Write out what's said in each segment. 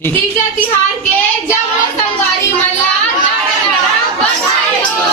तीजा तिहार के जम्मो संगवारी मन ला गाड़ा गाड़ा बधाई हो।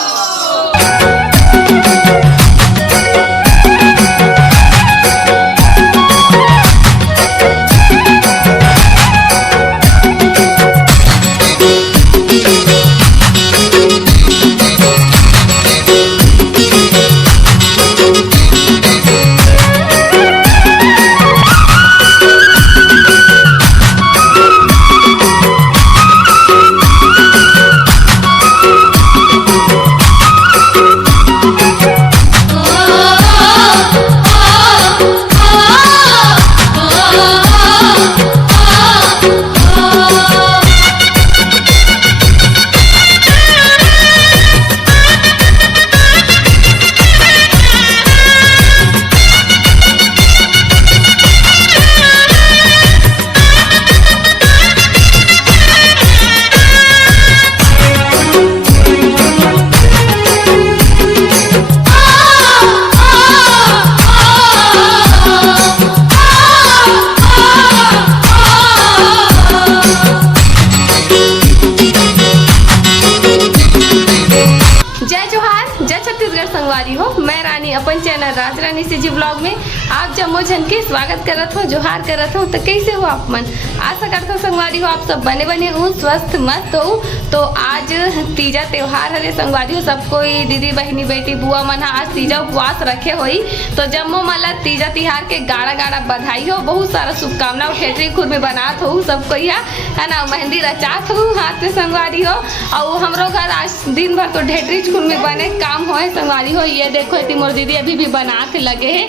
संगवारी हो, मैं रानी अपन चैनल राज रानी से जी ब्लॉग में आप जम्मो जन के स्वागत करत हो, जोहार करत हो। तो कैसे हो आप मन? आशा करता हूँ संगवारी हो आप सब बने बने हो, स्वस्थ मस्त हो। तो आज तीजा त्योहार हरे संगवारी हो, सब कोई दीदी बहनी बेटी बुआ मन आज तीजा उपवास रखे होई। तो जम्मो मला तीजा तिहार के गाड़ा गाड़ा बधाई हो, बहुत सारा शुभकामना। ठेठरी खुद में बनात हो सब कोई है ना, मेहंदी रचात हो हाथ में संगवारी हो। और हमरो घर आज दिन भर तो ढेठरी खुद में बने काम हो संगवारी हो। ये देखो इतनी मोर दीदी अभी भी बना के लगे हैं।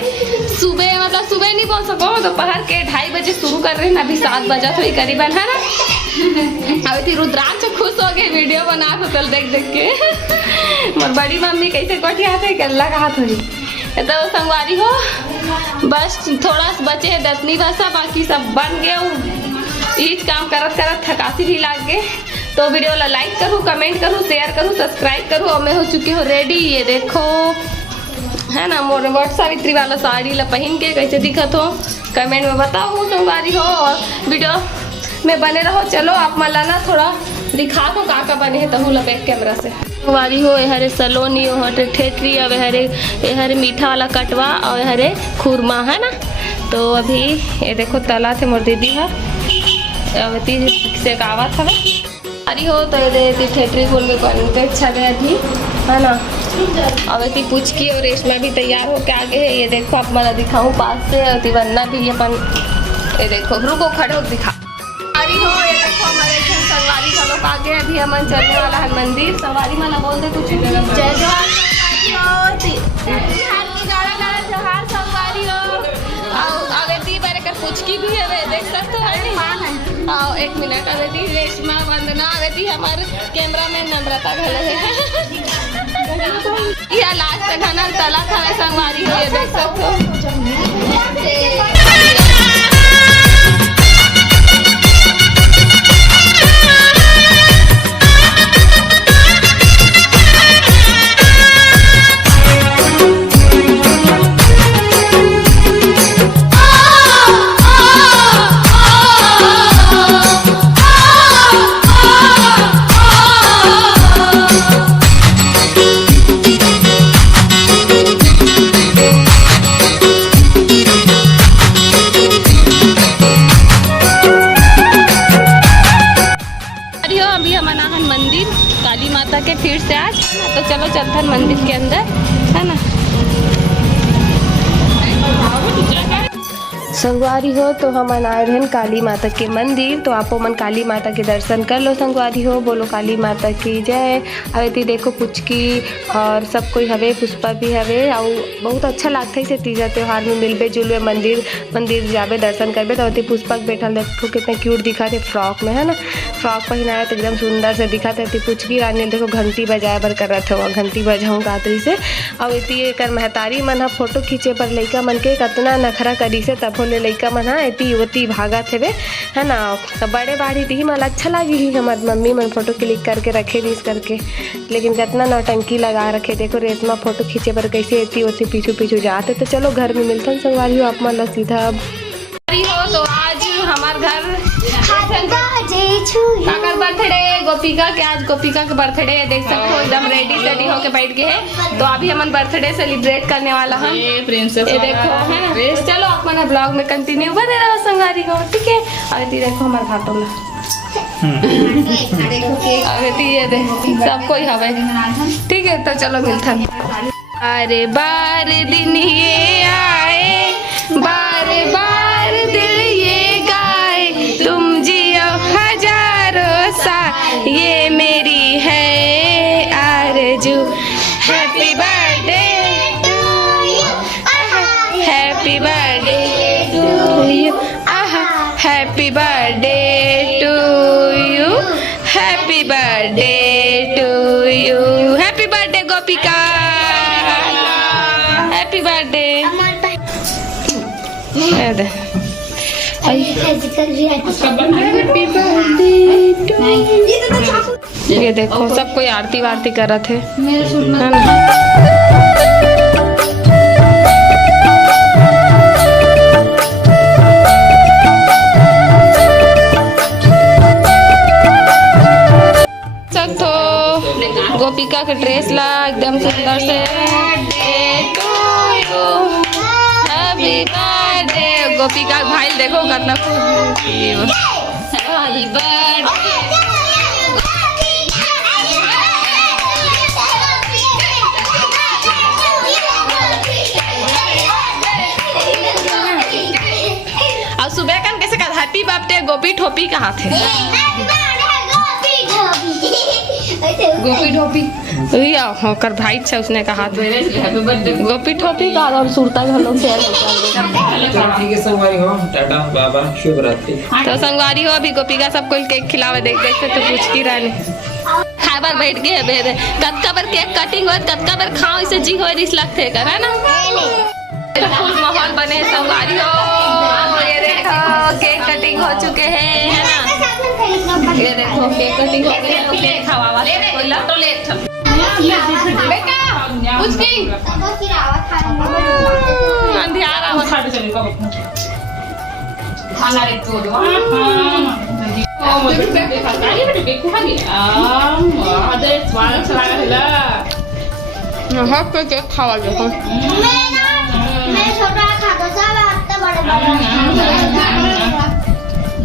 सुबह मतलब सुबह नहीं बोल सको, दोपहर के 2:30 बजे शुरू कर रहे हैं, अभी 7 बजा तो करीबन है ना। अब इतनी रुद्राक्ष खुश हो गए वीडियो बना तो देख देख के। मोर बड़ी मम्मी कैसे कोठी हाथ है कल्ला का हाथ होगी। तो संगवारी हो बस थोड़ा बचे है दतनी भाषा, बाकी सब बन गए। ईज काम करत करत थकासी भी लाग गए। तो वीडियो ला लाइक करूँ, कमेंट करूँ, शेयर करूँ, सब्सक्राइब करूँ। और मैं हो चुकी हूँ रेडी। ये देखो है ना मोर वट सावित्री वाला साड़ी ला पहन के कैसे दिखत हो कमेंट में बताओ संगवारी हो। और वीडियो में बने रहो। चलो आप मला ना थोड़ा दिखा दो का बने है तहु ला बैक कैमरा से संगवारी हो। हरे सलोनी हरे ठेठरी और हरे मीठा वाला कटवा और हरे खुरमा है ना। तो अभी ये देखो तला थे मोर दीदी है से गावत हवे अरे हो। तो ये ठेठरी फूल में बनते अच्छा गया थी है ना। अब इतनी पुचकी और रेशमा भी तैयार हो के आगे है। ये देखो आप मैं दिखाऊं पास से। और तिवन्ना भी अपन ये देखो रुको खड़े हो दिखा अरे हो। ये देखो हमारे संगवारी का लोग आगे अभी हमन चलने वाला है मंदिर। संगवारी माला बोल दे कुछ। जय जोहार जोहार संगवारी हो। अवेती बारे कर पुचकी भी है देख सकते हो है। आओ एक मिनट अवेती रेशमा वंदना अवेती हमारे कैमरा में नम्रता घले है। या लास्ट खाना तला खाना संगवारी हो। ये देख सकते हो। मंदिर काली माता के फिर से आज। तो चलो चलते हैं मंदिर के अंदर है ना संगवारी हो। तो हम आए रहे काली माता के मंदिर। तो आपो मन काली माता के दर्शन कर लो संगवारी हो। बोलो काली माता की जय। अवे देखो पुचकी और सब कोई हवे, पुष्पा भी हवे। और बहुत अच्छा लगता है इसे तीजा त्योहार में मिलबे जुलबे मंदिर जाबे दर्शन करबे। तो पुष्पा बैठल देखो कितना क्यूट दिखा थे फ्रॉक में है ना। फ्रॉक पहनाया तो एकदम सुंदर से दिखा थे। पुचकी रानी देखो घंटी बजाए बर कर रहे थे, घंटी बजाऊँ गात्री से। और इतनी कर महतारी मन फोटो खींचे पर लइका मन के कतना नखरा करी से तब लइका मन एती युवती भागत हेवे है ना। तो बड़े बाड़ी दी मला अच्छा लगी ही हमार मम्मी मन फोटो क्लिक करके रखे दी करके। लेकिन कितना नौटंकी लगा रखे देखो रेशमा फोटो खींचे पर कैसे एती वैसे पीछू पीछू जाते। तो चलो घर में मिलता संगवारी हो आप मन सीधा। तो आज हमार घर काकर बर्थडे गोपिका के, आज गोपिका के बर्थडे देख सकते हो, एकदम रेडी सेडी होके बैठ गए हैं। तो अभी हम बर्थडे सेलिब्रेट करने वाला हम, ये देखो है ना। तो चलो अपना ब्लॉग में कंटिन्यू बने रहो संगवारी को, ठीक है। अभी देखो हमारे घाटों में अभी ये देख सब कोई हवे, ठीक है। तो चलो मिलता। बार बार दिन ये आए, बार बार दिल ये गाए, तुम जियो हजारों साल, ये मेरी है आरज़ू। Happy birthday to you, happy birthday to you, happy birthday to you, happy birthday to you, happy birthday Gopika, happy birthday. ये देखो सब कोई आरती वारती कर रहे थे, है ना। गोपिका के ड्रेस ला एकदम सुंदर से, हैप्पी बर्थडे गोपिका भाई देखो कितना खूब। और सुबह का कैसे कहा हैप्पी बर्थडे गोपी ठोपी कहाँ थे? गोपी ठोपी होकर भाई छे उसने कहा गोपी ठोपी का और सुरता घर लोग शेयर ठीक है संगवारी हो, टाटा बाबा शुभ रात्रि। तो संगवारी हो अभी गोपिका सबको केक खिलावे देख देख के, तो पूछ की रानी खाबर बैठ गए बेरे कतका बार केक कटिंग और कतका बार खाओ, इसे जी हो रिस लगते कर है ना। फुल माहौल बने संगवारी हो, ये देखो केक कटिंग हो चुके हैं, है ना। ये देखो केक कटिंग हो गई, तो केक खवावा कोला तो ले बेटा कुछ नहीं अंधियारा हो खाड़ चले का खाना रे तो ओ मोटे पे खाई बेटे पे खा गया आधे स्वाद चला गया हां पे केक खावा देखो मैं छोटा खा दो सब आते बड़े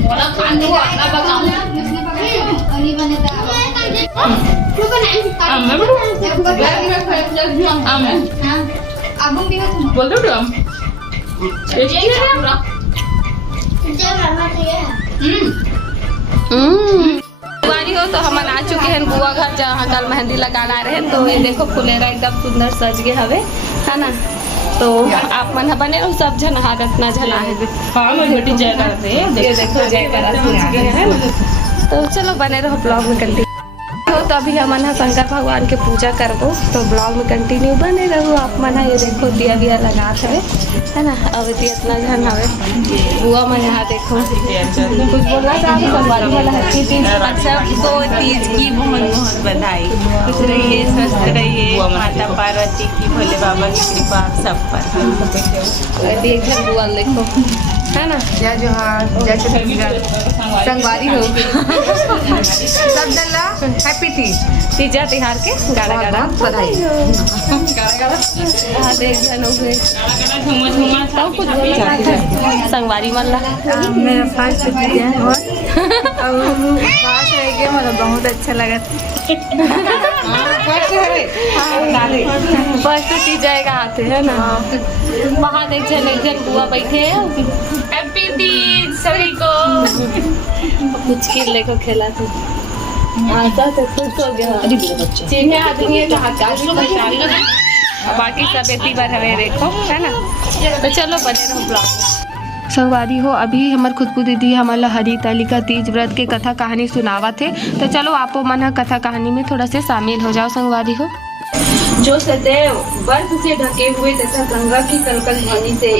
बोला खाने को अपना पकाऊं उसने पकाया और ये बनेगा रुको नहीं अब भी हो तुम बोल दो हम टेस्टी है पूरा जो करना चाहिए वारी हो। तो हम आ चुके हैं बुआ घर जहाँ कल मेहंदी लगाना रहे, तो ये देखो फुलेरा एकदम सुंदर सज गए हवे, है ना। तो आप मन बने रहो, सब जन हागत ना झला है। हाँ मैं बेटी जय करते ये देखो जय करा है ना। तो चलो बने रहो ब्लॉग में कंटिन्यू। तो अभी हम शंकर भगवान के पूजा करबो, तो ब्लॉग में कंटिन्यू बने रहो आप मन। ये देखो दिया विया लगा है ना। अब इतना झन हवे बुआ मन यहाँ देखो कुछ बोलना चाहती भगवान वाला हैप्पी तीज। अच्छा तो तीज की बहुत बहुत बधाई, खुश रहिए स्वस्थ रहिए, माता पार्वती की भोले बाबा की कृपा सब पर। देख बुआ देखो है ना। जय जोहार, जय छत्तीसगढ़, संगवारी हो सब डल्ला हैप्पी तीजा तिहार के गाड़ा गाड़ा बधाई। हाँ देख जन हो गए तो कुछ बोलना था संगवारी वाला। मेरा फर्स्ट तीज है और पास रह गया, मतलब बहुत अच्छा लगा। फर्स्ट तीज जाएगा आते है ना। वहाँ देख जन एक जन बुआ बैठे हैप्पी तीज सभी को। कुछ की लेको खेला था आता तो खुश हो गया। चिन्ह आदमी है तो बाकी सब एती बार हवे देखो है ना। तो चलो बने रहो ब्लॉग। संगवारी हो अभी हमार खुशबू दीदी हमारा हरी तालिका तीज व्रत के कथा कहानी सुनावा थे, तो चलो आपो मन कथा कहानी में थोड़ा से शामिल हो जाओ संगवारी हो। जो सदैव बर्फ से ढके हुए तथा गंगा की कलकल ध्वनि से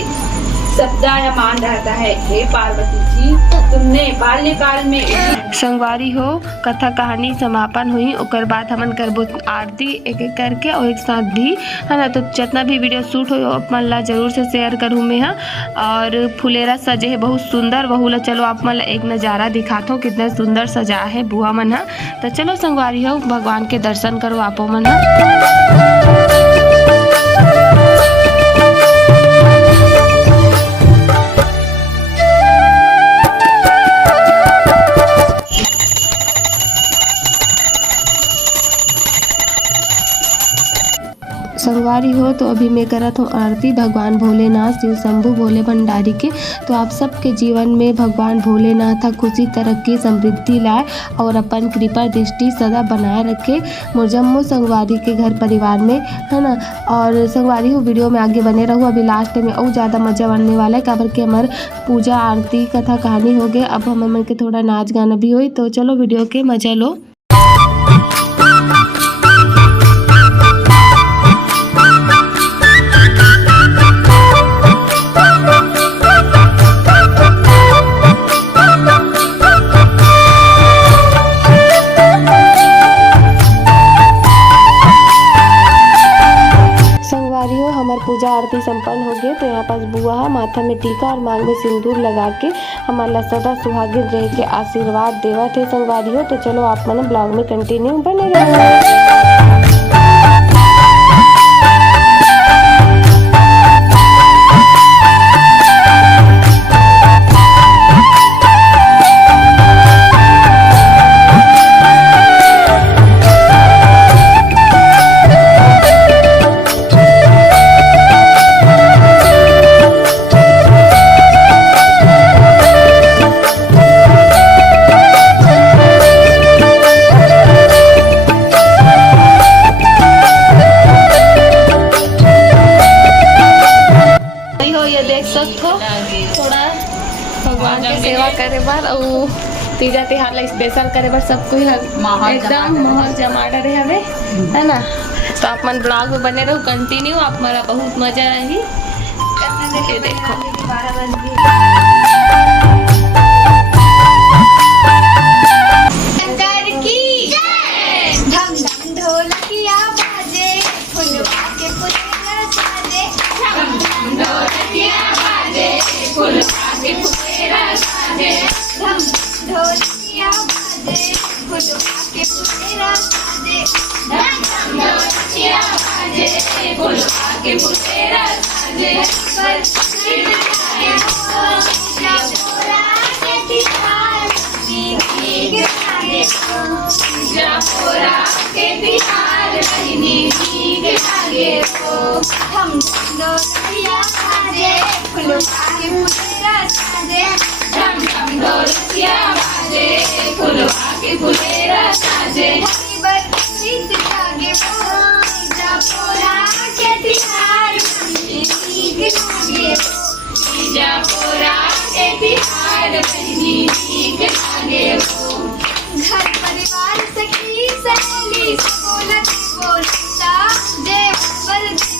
शब्दायमान रहता है। हे पार्वती जी, तुमने बाल्यकाल में संगवारी हो कथा कहानी समापन हुई, ओकर बाद हमन करबो आरती एक एक करके और एक साथ भी है ना। तो जितना भी वीडियो शूट हो अपन ला जरूर से शेयर करूँ मैं हाँ। और फुलेरा सजे है बहुत सुंदर, वहू ला चलो आप मन ला एक नज़ारा दिखाता हूँ कितना सुंदर सजा है बुआ मन हा। तो चलो संगवारी हो भगवान के दर्शन करो आपो मन हा। संगवारी हो तो अभी मैं करत हूँ आरती भगवान भोलेनाथ शिव शंभू भोले भंडारी के। तो आप सबके जीवन में भगवान भोलेनाथ खुशी तरक्की समृद्धि लाए और अपन कृपा दृष्टि सदा बनाए रखे मुजम्मो संगवारी के घर परिवार में है ना। और संगवारी हो वीडियो में आगे बने रहो, अभी लास्ट में और ज़्यादा मज़ा बनने वाला है काबर के हमारे पूजा आरती कथा कहानी हो गए। अब हम मन के थोड़ा नाच गाना भी हुई, तो चलो वीडियो के मज़ा लो। हमार पूजा आरती संपन्न हो गई। तो यहाँ पास बुआ माथा में टीका और मांग में सिंदूर लगा के हमारा सदा सुहागिन रह के आशीर्वाद देवा थे संगवारी हो। तो चलो आप मन ब्लॉग में कंटिन्यू बने रहो। थोड़ा भगवान के सेवा करे बार और तीजा तिहार ला स्पेशल करे बार सब कोई एकदम महल जमाड़ा रहे हवे है ना। तो आप मन ब्लॉग में बने रहो कंटिन्यू, आप हमारा बहुत मजा रही। ये देखो घर परिवार सखी सहेली बोलत बोलता जय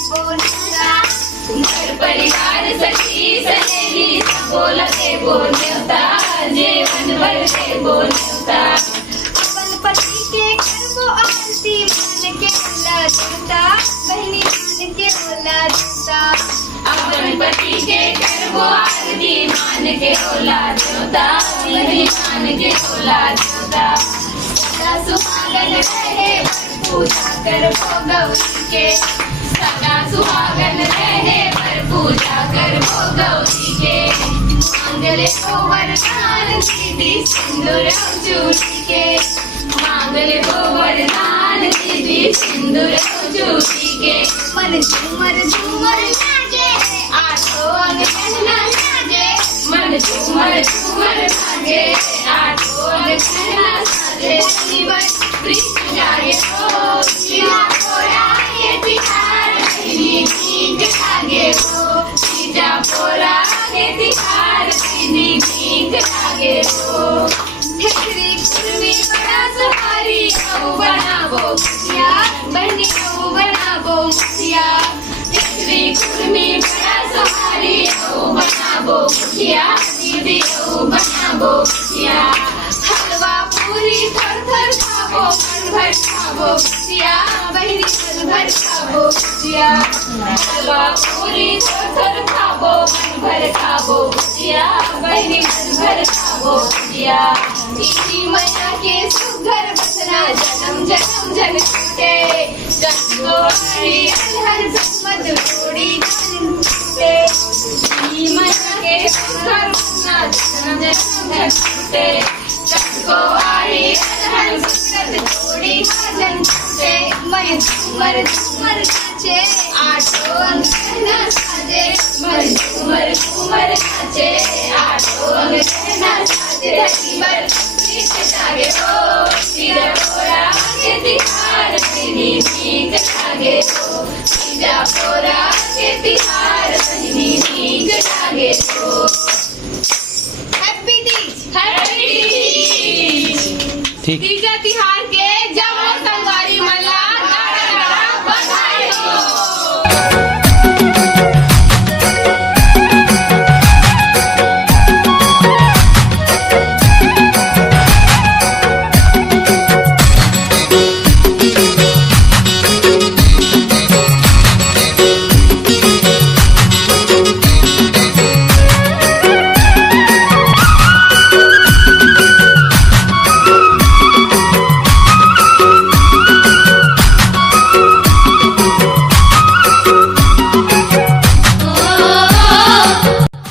बोलता। घर परिवार सखी सहेली बोलते बोलता जीवन भर से बोलता। अपन पति के करबो आरती मान के बोला देवता बहनी मान के बोला देवता। अपन पति के करबो आरती मान के बोला देवता बहनी मान के बोला देवता। सदा सुहागन रहे पूजा करबो गौरी के, सदा सुहागन रहे पर पूजा करबो गौरी के। मांगले को वरदान दीदी सिंदूर चूड़ी के, मांगले को वरदान दीदी सिंदूर चूड़ी के। मन झूमर झूमर नाचे आठों अंग कहना साजे, मन झूमर झूमर नाचे आठों अंग कहना साजे। वृक्ष जागे हो शिला पोरा ये तिहार बहनी ठीक लागे हो, तीजा पोरा ये तिहार बहनी ठीक लागे हो। ठेकरी कुर्मी बड़ा सहारी ओ बनाबो मुखिया बहनी ओ बनाबो मुखिया। ठेकरी कुर्मी बड़ा सहारी ओ बना बिटिया दीदी बनाबो बिटिया हलवा पूरी थर थर खाबो मन भर खाबो बिटिया बहिनी मन भर खाबो बिटिया हलवा पूरी थर थर खाबो मन भर खाबो बिटिया बहिनी मन भर खाबो बिटिया इसी मैया के सुघर बसना जन्म जन्म जन छूटे गंगोरी हर जन्मत जोड़ी जन छूटे इसी मैया के सुघर बसना जन्म जन्म जन छूटे गंगोरी हर जन्मत जोड़ी जन छूटे मैं झूमर झूमर नाचे आठो अंगना साजे मैं झूमर झूमर नाचे आठो अंगना साजे बर जागे हो सीधा पोरा के तिहार बहिनी नीक लागे हो सीधा पोरा के तिहार बहिनी नीक लागे हो हैप्पी तीज ठीक तीजा तिहार के जब हो संगवारी मल्ला गाड़ा गाड़ा बधाई हो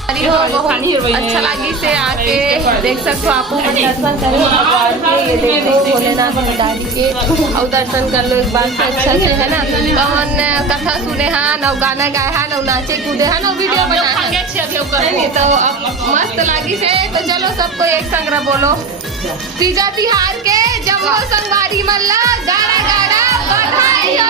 अच्छा लगी से आके देख सकते हो आप दर्शन करें भगवान के ये देखो भोलेनाथ भंडारी के और दर्शन कर लो एक बार से अच्छा से है ना तो हम कथा सुने हैं और गाना गाए हैं और नाचे कूदे हैं और वीडियो बनाए हैं तो मस्त लगी से तो चलो सबको एक संग बोलो तीजा तिहार के जब हो संगवारी मल्ला गाड़ा गाड़ा बधाई हो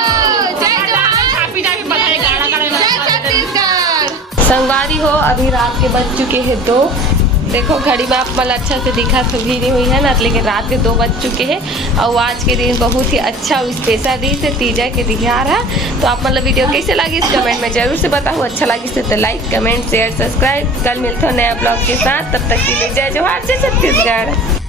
जय जवान जय छत्तीसगढ़। संगवारी हो अभी रात के बज चुके हैं 2 देखो घड़ी में आप मतलब अच्छा से दिखा तो भी नहीं हुई है ना लेकिन रात के 2 बज चुके हैं और आज के दिन बहुत ही अच्छा स्पेशल दिन से तीजा के त्योहार है तो आप मतलब वीडियो कैसे लगी इस कमेंट में जरूर से बताओ अच्छा लगी तो लाइक कमेंट शेयर सब्सक्राइब कल मिलते हो नया ब्लॉग के साथ तब तक के लिए जय जोहार जय छत्तीसगढ़।